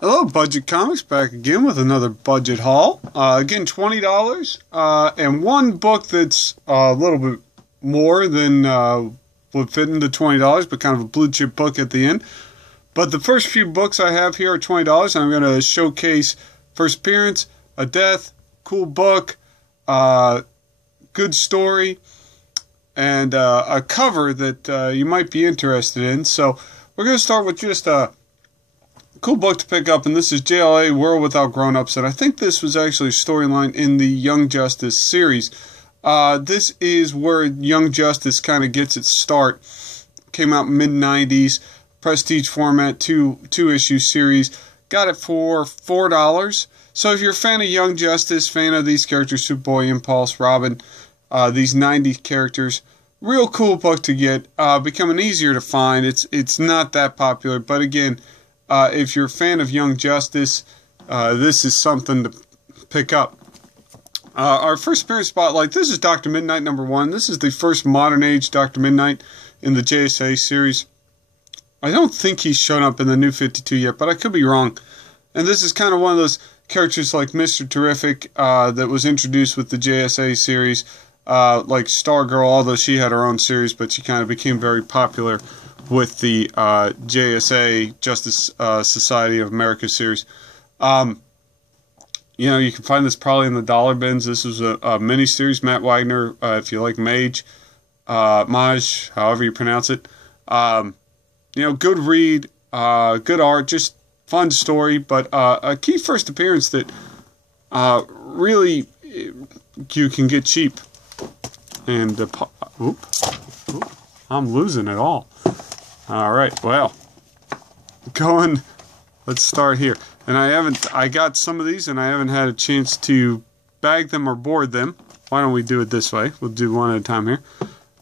Hello, Budget Comics, back again with another budget haul. Again, $20, and one book that's a little bit more than would fit into $20, but kind of a blue chip book at the end. But the first few books I have here are $20, and I'm going to showcase first appearance, a death, cool book, good story, and a cover that you might be interested in. So we're going to start with just a cool book to pick up, and this is JLA World Without Grown-Ups, and I think this was actually a storyline in the Young Justice series. This is where Young Justice kind of gets its start. Came out mid-90s, prestige format, two-issue series. Got it for $4. So if you're a fan of Young Justice, fan of these characters, Superboy, Impulse, Robin, these 90s characters, real cool book to get. Becoming easier to find. It's not that popular, but again, if you're a fan of Young Justice, this is something to pick up. Our first appearance spotlight, this is Dr. Midnight #1. This is the first modern age Dr. Midnight in the JSA series. I don't think he's shown up in the New 52 yet, but I could be wrong. And this is kind of one of those characters like Mr. Terrific that was introduced with the JSA series, like Stargirl, although she had her own series, but she kind of became very popular with the JSA, Justice Society of America series. You know, you can find this probably in the dollar bins. This was a mini-series. Matt Wagner, if you like Mage, Maj, however you pronounce it. You know, good read, good art, just fun story, but a key first appearance that really you can get cheap. And, I'm losing it all. Alright, well, let's start here. And I got some of these and I haven't had a chance to bag them or board them. Why don't we do it this way? We'll do one at a time here.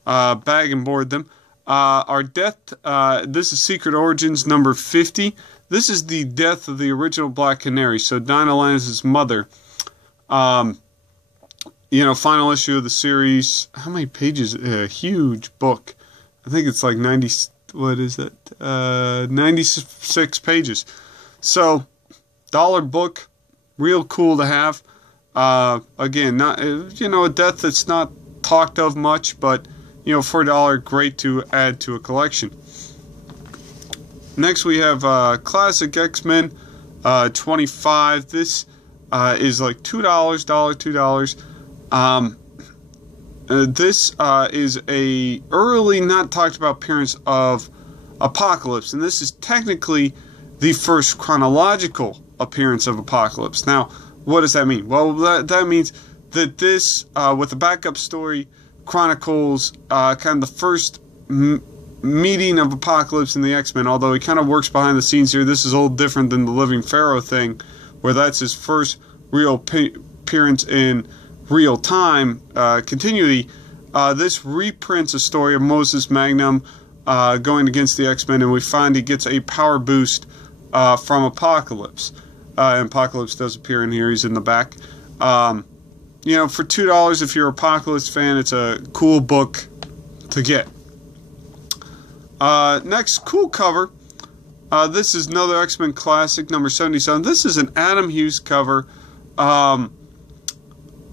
Bag and board them. Our death, this is Secret Origins number 50. This is the death of the original Black Canary, so Dinah Lance's mother. You know, final issue of the series. How many pages? A huge book. I think it's like 90... What is it? 96 pages. So, dollar book, real cool to have. Again, not, you know, a death that's not talked of much, but you know, for $1, great to add to a collection. Next, we have classic XMen 25. This is like $2, $2. This is a early, not talked about appearance of Apocalypse, and this is technically the first chronological appearance of Apocalypse. Now, what does that mean? Well, that means that this, with the backup story, chronicles kind of the first meeting of Apocalypse and the X-Men, although he kind of works behind the scenes here. This is a little different than the Living Pharaoh thing, where that's his first real appearance in real time continuity. This reprints a story of Moses Magnum going against the X-Men, and we find he gets a power boost from Apocalypse. And Apocalypse does appear in here. He's in the back. You know, for $2, if you're an Apocalypse fan, it's a cool book to get. Next, cool cover. This is another X-Men classic, number 77. This is an Adam Hughes cover.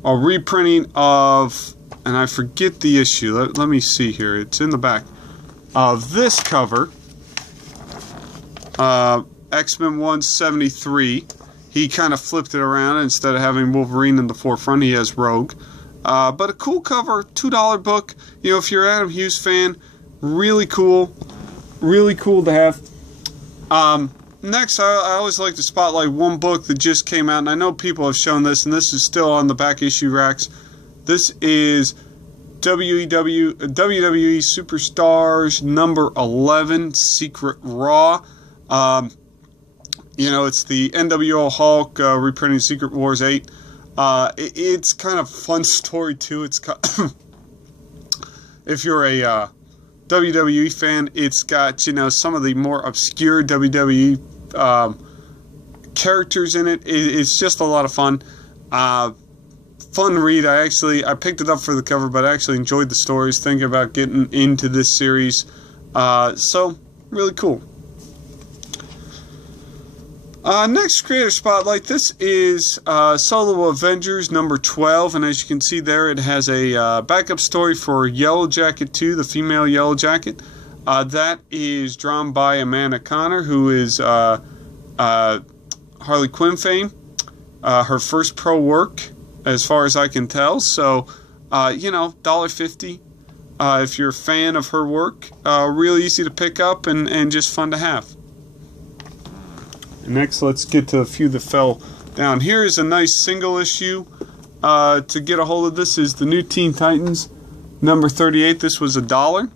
A reprinting of, and I forget the issue. Let me see here. It's in the back of this cover. X-Men 173. He kind of flipped it around. Instead of having Wolverine in the forefront, he has Rogue. But a cool cover, $2 book. You know, if you're an Adam Hughes fan, really cool. Really cool to have. Next, I always like to spotlight one book that just came out, and I know people have shown this, and this is still on the back issue racks. This is WWE Superstars number 11, Secret Raw. You know, it's the NWO Hulk reprinting Secret Wars 8. It's kind of a fun story, too. It's if you're a WWE fan, it's got, you know, some of the more obscure WWE characters in it. It's just a lot of fun. Fun read. I picked it up for the cover, but I actually enjoyed the stories, thinking about getting into this series. So, really cool. Next creator spotlight. This is Solo Avengers number 12, and as you can see there, it has a backup story for Yellow Jacket 2, the female Yellow Jacket. That is drawn by Amanda Connor, who is Harley Quinn fame. Her first pro work, as far as I can tell. So, you know, $1.50. If you're a fan of her work, really easy to pick up and just fun to have. Next, let's get to a few that fell down. Here is a nice single issue to get a hold of. This is the new Teen Titans, number 38. This was $1.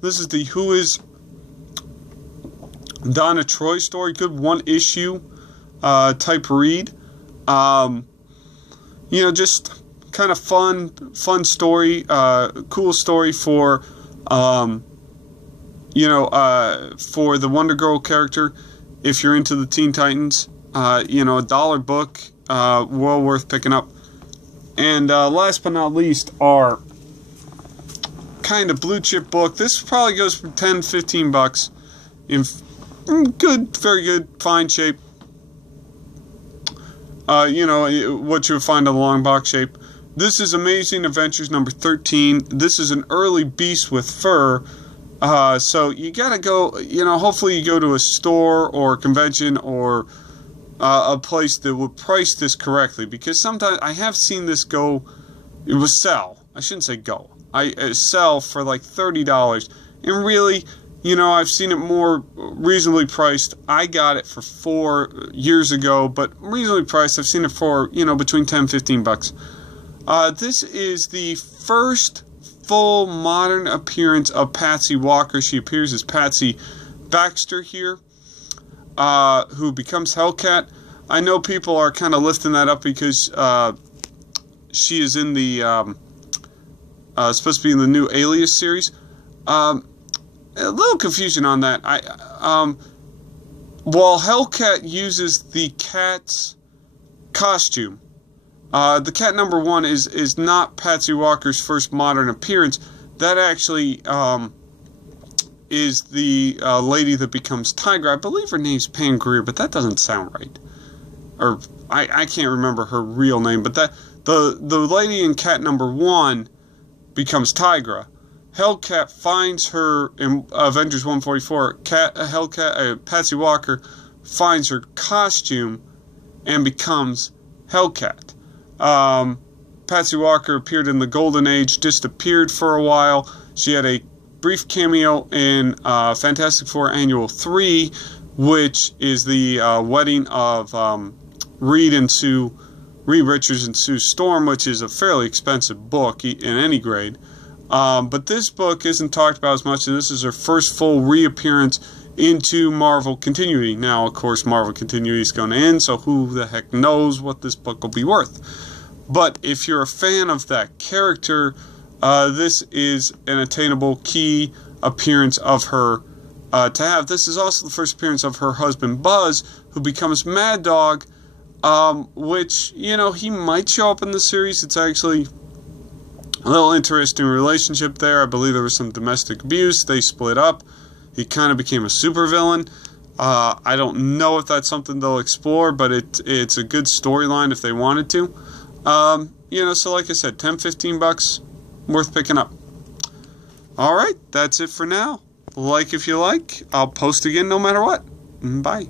This is the Who Is Donna Troy story. Good one issue type read. You know, just kind of fun story, cool story for, you know, for the Wonder Girl character. If you're into the Teen Titans, you know, $1 book, well worth picking up. And last but not least, our kind of blue chip book. This probably goes for $10-15 in good, very good, fine shape. You know, what you would find in a long box shape. This is Amazing Adventures number 13. This is an early Beast with Fur. So you gotta go, you know, hopefully you go to a store or a convention or a place that would price this correctly, because sometimes I have seen this go, it was sell, I shouldn't say go, I sell for like $30, and really, you know, I've seen it more reasonably priced. I got it for $4 years ago, but reasonably priced, I've seen it for, you know, between $10-15. This is the first full modern appearance of Patsy Walker. She appears as Patsy Baxter here, who becomes Hellcat. I know people are kind of lifting that up because she is in the supposed to be in the new Alias series. A little confusion on that. While Hellcat uses the cat's costume, the cat number 1 is not Patsy Walker's first modern appearance. That actually is the lady that becomes Tigra. I believe her name's Pam Grier, but that doesn't sound right. Or I can't remember her real name, but that the lady in cat number 1 becomes Tigra. Hellcat finds her in Avengers 144. Patsy Walker finds her costume and becomes Hellcat. Patsy Walker appeared in the Golden Age, disappeared for a while. She had a brief cameo in Fantastic Four Annual 3, which is the wedding of Reed Richards and Sue Storm, which is a fairly expensive book in any grade. But this book isn't talked about as much, and this is her first full reappearance into Marvel continuity. Now, of course, Marvel continuity is going to end, so who the heck knows what this book will be worth. But if you're a fan of that character, this is an attainable key appearance of her to have. This is also the first appearance of her husband, Buzz, who becomes Mad Dog, which, you know, he might show up in the series. It's actually a little interesting relationship there. I believe there was some domestic abuse. They split up. He kind of became a supervillain. I don't know if that's something they'll explore, but it's a good storyline if they wanted to. You know, so like I said, $10-15 worth picking up. Alright, that's it for now. Like if you like. I'll post again no matter what. Bye.